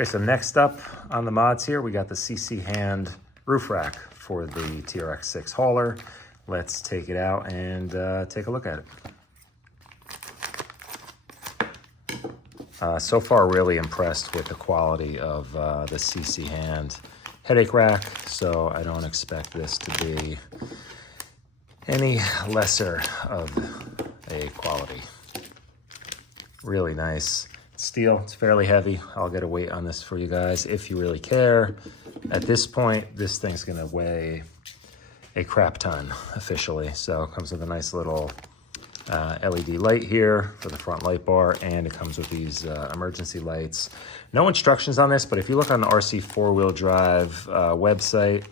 Okay, so next up on the mods here, we got the CCHand roof rack for the TRX6 hauler. Let's take it out and take a look at it. So far, really impressed with the quality of the CCHand headache rack, so I don't expect this to be any lesser of a quality. Really nice steel. It's fairly heavy. I'll get a weight on this for you guys if you really care. At this point, this thing's gonna weigh a crap ton officially. So it comes with a nice little LED light here for the front light bar, and it comes with these emergency lights. No instructions on this, but if you look on the RC4 drive website,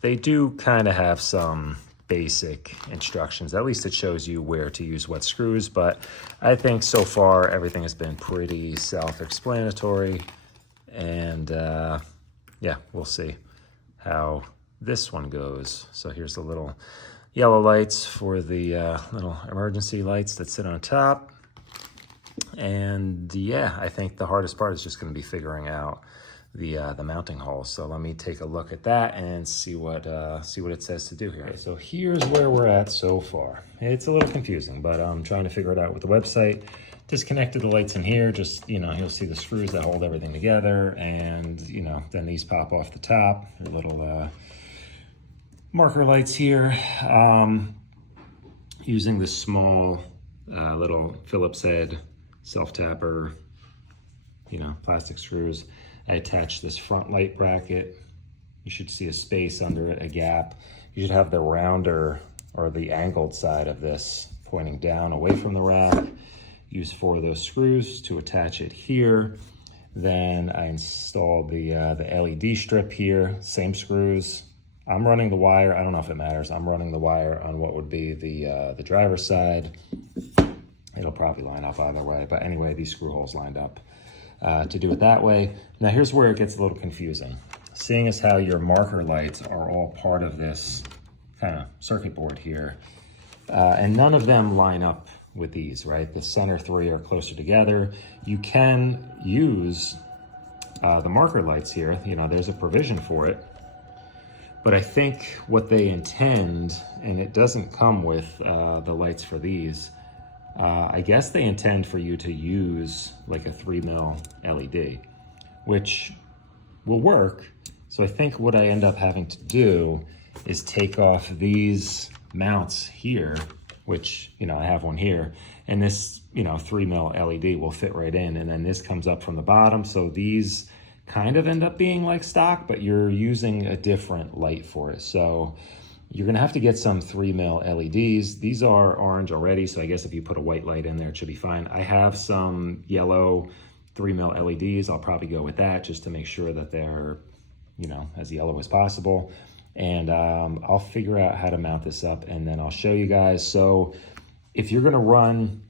they do kind of have some basic instructions. At least it shows you where to use what screws, but I think so far everything has been pretty self-explanatory, and yeah, we'll see how this one goes. So here's the little yellow lights for the little emergency lights that sit on top. And yeah, I think the hardest part is just going to be figuring out the mounting hole. So let me take a look at that and see what it says to do here. Okay, so here's where we're at so far. It's a little confusing, but I'm trying to figure it out with the website. Disconnected the lights in here, just, you know, you'll see the screws that hold everything together, and, you know, then these pop off the top. They're little marker lights here. Using this small little Phillips head self-tapper, you know, plastic screws. I attached this front light bracket. You should see a space under it, a gap. You should have the rounder or the angled side of this pointing down away from the rack. Use 4 of those screws to attach it here. Then I installed the LED strip here, same screws. I'm running the wire, I don't know if it matters. I'm running the wire on what would be the driver's side. It'll probably line up either way, but anyway, these screw holes lined up to do it that way. Now here's where it gets a little confusing. Seeing as how your marker lights are all part of this kind of circuit board here, and none of them line up with these, right? The center 3 are closer together. You can use the marker lights here, you know, there's a provision for it. But I think what they intend, and it doesn't come with the lights for these, I guess they intend for you to use like a 3mm LED, which will work. So I think what I end up having to do is take off these mounts here, which, you know, I have one here, and this, you know, 3mm LED will fit right in, and then this comes up from the bottom. So these kind of end up being like stock, but you're using a different light for it. So you're gonna have to get some 3mm LEDs. These are orange already, so I guess if you put a white light in there, it should be fine. I have some yellow 3mm LEDs. I'll probably go with that just to make sure that they're, you know, as yellow as possible. And I'll figure out how to mount this up, and then I'll show you guys. So if you're gonna run,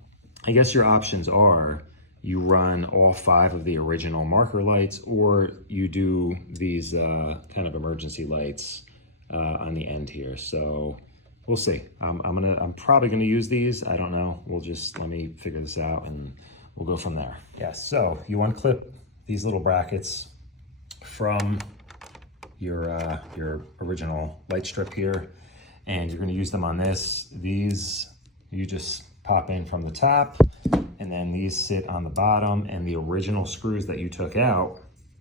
I guess your options are, you run all 5 of the original marker lights, or you do these kind of emergency lights on the end here. So we'll see. I'm probably gonna use these. I don't know. Let me figure this out and we'll go from there. Yeah, so you unclip these little brackets from your original light strip here, and you're gonna use them on this. These, you just pop in from the top, and then these sit on the bottom, and the original screws that you took out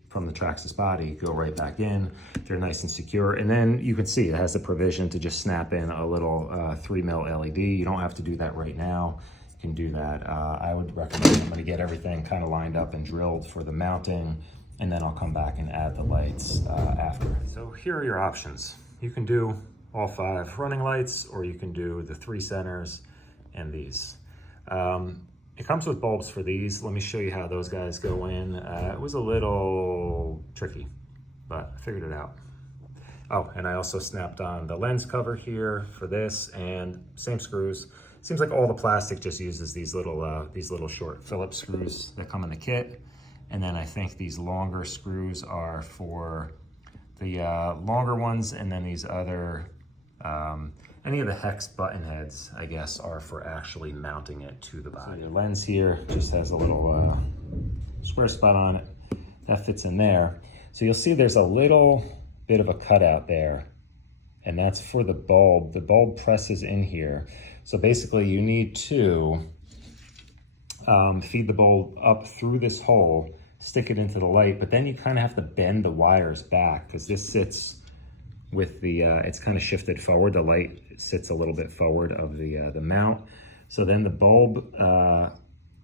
from the Traxxas body go right back in. They're nice and secure. And then you can see it has the provision to just snap in a little 3mm LED. You don't have to do that right now. You can do that. I would recommend, I'm gonna get everything kind of lined up and drilled for the mounting, and then I'll come back and add the lights after. So here are your options. You can do all 5 running lights, or you can do the 3 centers and these. It comes with bulbs for these. Let me show you how those guys go in. It was a little tricky, but I figured it out. Oh, and I also snapped on the lens cover here for this, and same screws. Seems like all the plastic just uses these little short Phillips screws that come in the kit. And then I think these longer screws are for the longer ones, and then these other, any of the hex button heads, I guess, are for actually mounting it to the body. So your lens here just has a little square spot on it. that fits in there. So you'll see there's a little bit of a cutout there, and that's for the bulb. The bulb presses in here. So basically you need to feed the bulb up through this hole, stick it into the light, but then you kind of have to bend the wires back because this sits with the, it's kind of shifted forward. The light sits a little bit forward of the mount. So then the bulb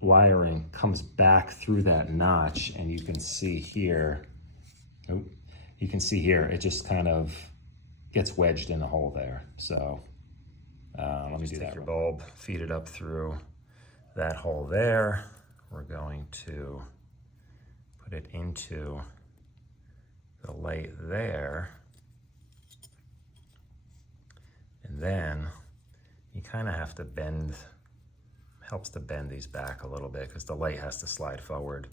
wiring comes back through that notch, and you can see here, it just kind of gets wedged in a hole there. So let me do that. Take your bulb, feed it up through that hole there. We're going to put it into the light there. And then you kind of have to bend, helps to bend these back a little bit because the light has to slide forward.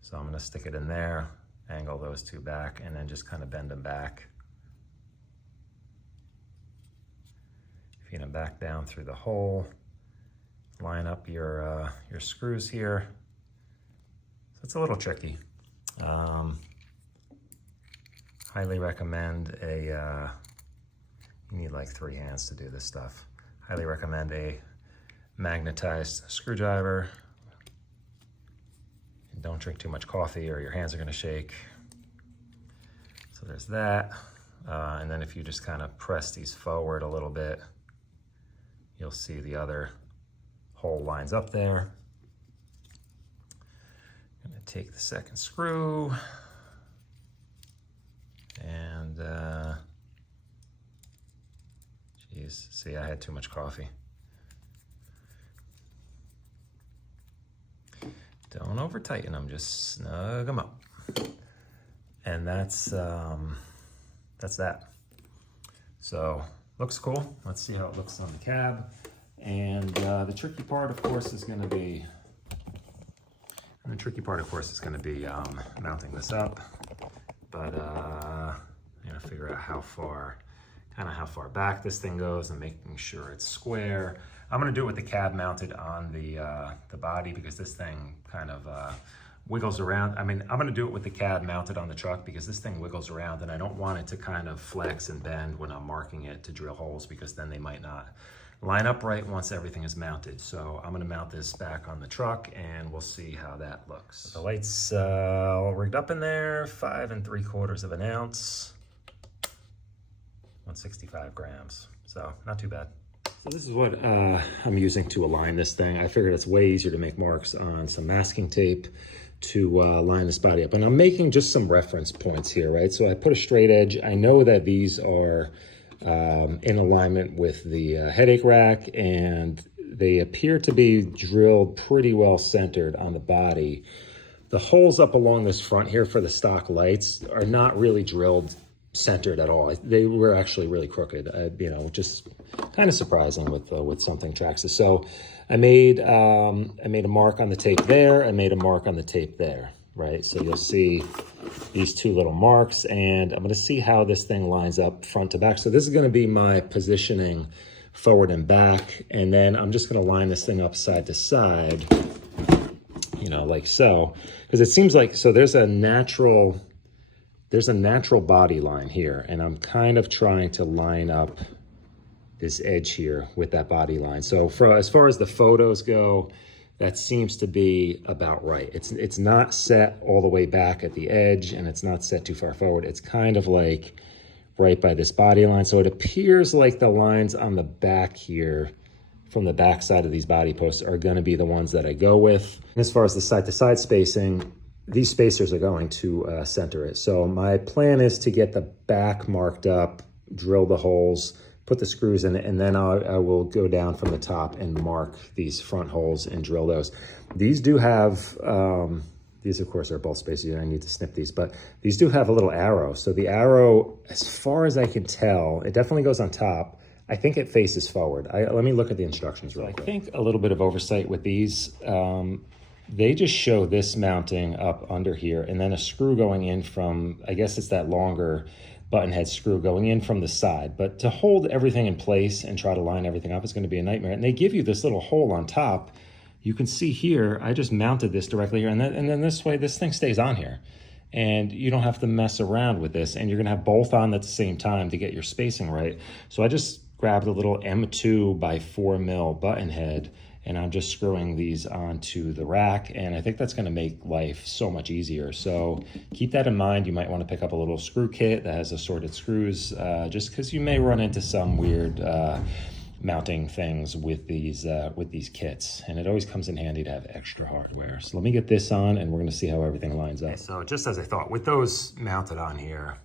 So I'm gonna stick it in there, angle those two back, and then just kind of bend them back. Feed them back down through the hole. Line up your screws here. So it's a little tricky. Highly recommend a, you need like 3 hands to do this stuff. Highly recommend a magnetized screwdriver. And don't drink too much coffee or your hands are gonna shake. So there's that. And then if you just kind of press these forward a little bit, you'll see the other hole lines up there. I'm gonna take the second screw and geez, see, I had too much coffee. Don't over tighten them, just snug them up. And that's that. So looks cool. Let's see how it looks on the cab. And the tricky part, of course, is going to be mounting this up. But I'm gonna figure out how far back this thing goes and making sure it's square. I'm gonna do it with the cab mounted on the body because this thing kind of wiggles around. I mean, I'm gonna do it with the cab mounted on the truck because this thing wiggles around and I don't want it to kind of flex and bend when I'm marking it to drill holes because then they might not line up right once everything is mounted. So I'm gonna mount this back on the truck and we'll see how that looks. The light's all rigged up in there, 5 3/4 ounce, 165 grams. So not too bad. So this is what I'm using to align this thing. I figured it's way easier to make marks on some masking tape to line this body up. And I'm making just some reference points here, right? So I put a straight edge. I know that these are in alignment with the headache rack, and they appear to be drilled pretty well centered on the body. The holes up along this front here for the stock lights are not really drilled centered at all. They were actually really crooked, you know, just kind of surprising with something Traxxas. So I made a mark on the tape there. I made a mark on the tape there, right? So you'll see these two little marks, and I'm going to see how this thing lines up front to back. So this is going to be my positioning forward and back, and then I'm just going to line this thing up side to side, you know, like so, because it seems like, so there's a natural body line here, and I'm kind of trying to line up this edge here with that body line. So as far as the photos go, that seems to be about right. It's not set all the way back at the edge, and it's not set too far forward. It's kind of like right by this body line. So it appears like the lines on the back here from the back side of these body posts are gonna be the ones that I go with. And as far as the side-to-side spacing, these spacers are going to center it. So my plan is to get the back marked up, drill the holes, put the screws in it, and then I will go down from the top and mark these front holes and drill those. These do have, these of course are both spacers, I need to snip these, but these do have a little arrow. So the arrow, as far as I can tell, it definitely goes on top. I think it faces forward. Let me look at the instructions real quick. I think a little bit of oversight with these. They just show this mounting up under here and then a screw going in from, I guess it's that longer button head screw going in from the side. But to hold everything in place and try to line everything up is going to be a nightmare. And they give you this little hole on top you can see here, I just mounted this directly here, and then this way, this thing stays on here. And you don't have to mess around with this, and you're gonna have both on at the same time to get your spacing right. So I just grabbed a little M2 by 4mm button head, and I'm just screwing these onto the rack, and I think that's gonna make life so much easier. So keep that in mind. You might wanna pick up a little screw kit that has assorted screws, just because you may run into some weird mounting things with these kits, and it always comes in handy to have extra hardware. So let me get this on, and we're gonna see how everything lines up. Okay, so just as I thought, with those mounted on here,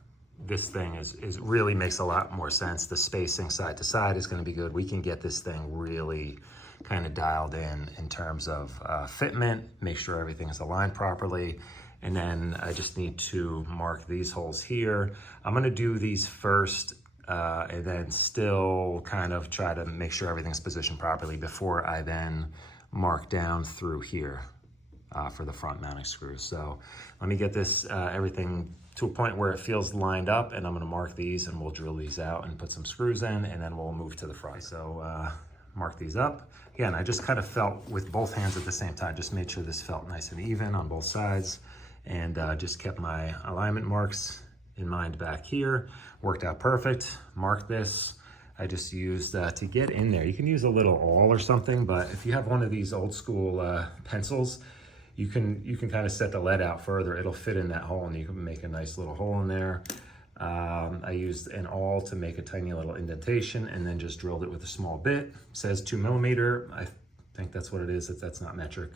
this thing is really makes a lot more sense. The spacing side to side is gonna be good. We can get this thing really kind of dialed in terms of fitment, make sure everything is aligned properly. And then I just need to mark these holes here. I'm gonna do these first, and then still kind of try to make sure everything's positioned properly before I then mark down through here for the front mounting screws. So let me get this everything to a point where it feels lined up, and I'm gonna mark these, and we'll drill these out and put some screws in, and then we'll move to the front. So mark these up. Again, I just kind of felt with both hands at the same time, just made sure this felt nice and even on both sides, and just kept my alignment marks in mind back here. Worked out perfect. Marked this. I just used to get in there. You can use a little awl or something, but if you have one of these old school pencils, you can kind of set the lead out further. It'll fit in that hole, and you can make a nice little hole in there. I used an awl to make a tiny little indentation, and then just drilled it with a small bit. It says 2mm. I think that's what it is. That's not metric.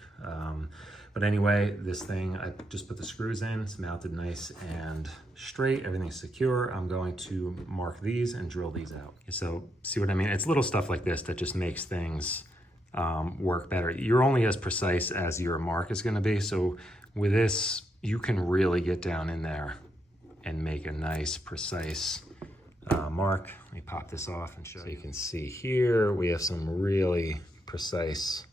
But anyway, this thing, I just put the screws in. It's mounted nice and straight. Everything's secure. I'm going to mark these and drill these out. So see what I mean? It's little stuff like this that just makes things work better. You're only as precise as your mark is gonna be. So with this, you can really get down in there and make a nice, precise mark. Let me pop this off and show you. So you can see here, we have some really precise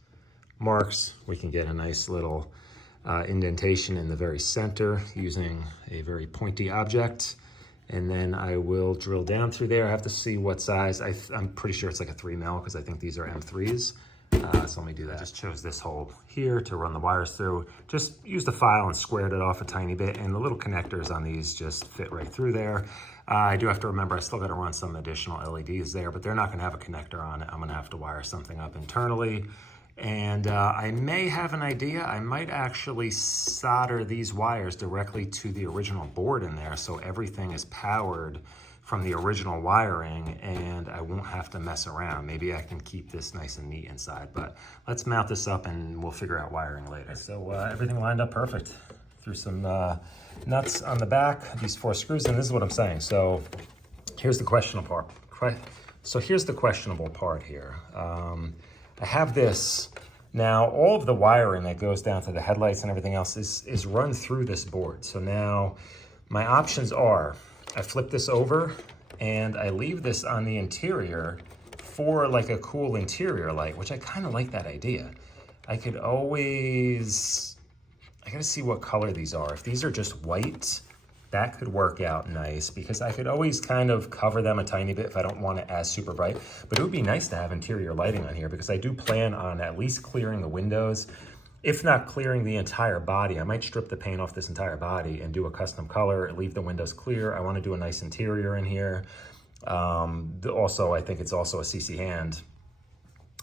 marks. We can get a nice little indentation in the very center using a very pointy object. And then I will drill down through there. I have to see what size. I'm pretty sure it's like a 3mm, because I think these are M3s. So let me do that. I just chose this hole here to run the wires through. Just used a file and squared it off a tiny bit, and the little connectors on these just fit right through there. I do have to remember I still got to run some additional LEDs there, but they're not going to have a connector on it. I'm going to have to wire something up internally. And I may have an idea. I might actually solder these wires directly to the original board in there, so everything is powered from the original wiring, and I won't have to mess around. Maybe I can keep this nice and neat inside, but let's mount this up and we'll figure out wiring later. So everything lined up perfect. Threw some nuts on the back, these 4 screws, and this is what I'm saying. So here's the questionable part. So here's the questionable part here. I have this. Now, all of the wiring that goes down to the headlights and everything else is run through this board. So now my options are, I flip this over and I leave this on the interior for like a cool interior light, which I kind of like that idea. I could always, I gotta see what color these are. If these are just white, that could work out nice, because I could always kind of cover them a tiny bit if I don't want it as super bright. But it would be nice to have interior lighting on here, because I do plan on at least clearing the windows. If not clearing the entire body, I might strip the paint off this entire body and do a custom color, leave the windows clear. I want to do a nice interior in here. Also, I think it's also a CCHand.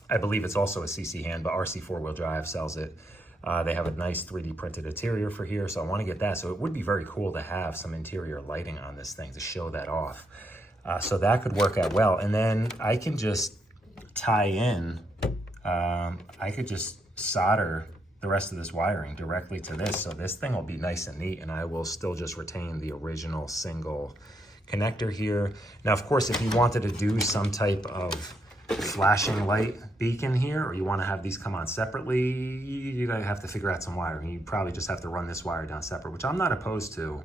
I believe it's also a CCHand, but RC4WD sells it. They have a nice 3D printed interior for here, so I want to get that. So it would be very cool to have some interior lighting on this thing to show that off. So that could work out well. And then I can just tie in, I could just solder the rest of this wiring directly to this. So this thing will be nice and neat, and I will still just retain the original single connector here. Now, of course, if you wanted to do some type of flashing light beacon here, or you want to have these come on separately, you're gonna have to figure out some wiring. You probably just have to run this wire down separate, which I'm not opposed to.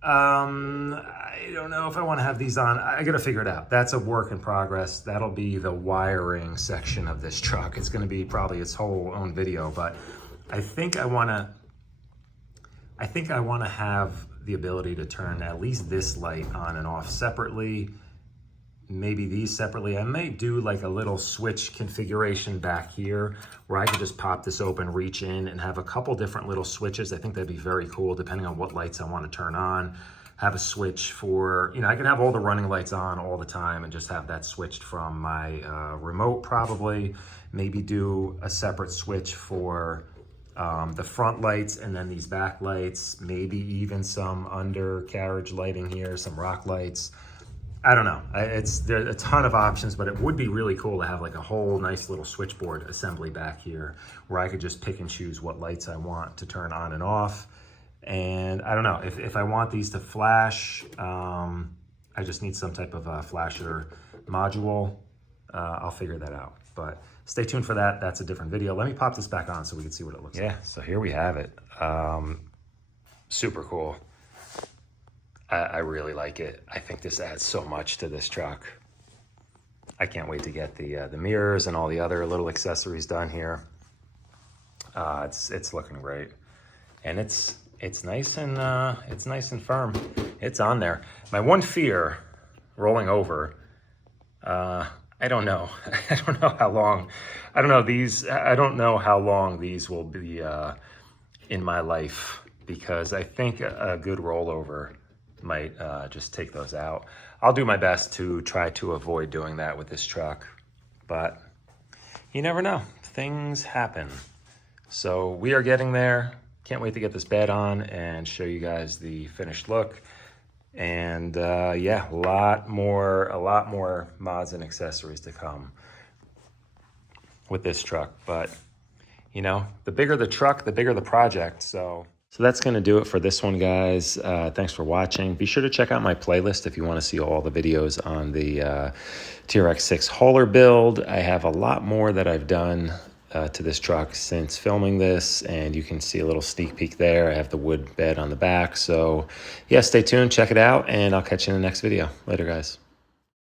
I don't know if I want to have these on. I gotta figure it out. That's a work in progress. That'll be the wiring section of this truck. It's gonna be probably its whole own video, but I think I wanna have the ability to turn at least this light on and off separately. maybe these separately. I may do like a little switch configuration back here where I could just pop this open, reach in, and have a couple different little switches. I think that'd be very cool depending on what lights I want to turn on. Have a switch for, you know, I can have all the running lights on all the time and just have that switched from my remote probably. Maybe do a separate switch for the front lights and then these back lights, maybe even some undercarriage lighting here, some rock lights. I don't know. There's a ton of options, but it would be really cool to have like a whole nice little switchboard assembly back here where I could just pick and choose what lights I want to turn on and off. And I don't know, if I want these to flash, I just need some type of a flasher module. I'll figure that out, but stay tuned for that. That's a different video. Let me pop this back on so we can see what it looks like. Yeah, so here we have it. Super cool. I really like it. I think this adds so much to this truck. I can't wait to get the mirrors and all the other little accessories done here. It's looking great, and it's nice and firm. It's on there. My one fear, rolling over, I don't know. I don't know how long. I don't know how long these will be in my life, because I think a good rollover might just take those out. I'll do my best to try to avoid doing that with this truck, but you never know. Things happen. So we are getting there. Can't wait to get this bed on and show you guys the finished look. And yeah, a lot more mods and accessories to come with this truck. But you know, the bigger the truck, the bigger the project. So that's going to do it for this one, guys. Thanks for watching. Be sure to check out my playlist if you want to see all the videos on the TRX6 hauler build. I have a lot more that I've done to this truck since filming this, and you can see a little sneak peek there. I have the wood bed on the back. So yeah, stay tuned, check it out, and I'll catch you in the next video. Later, guys.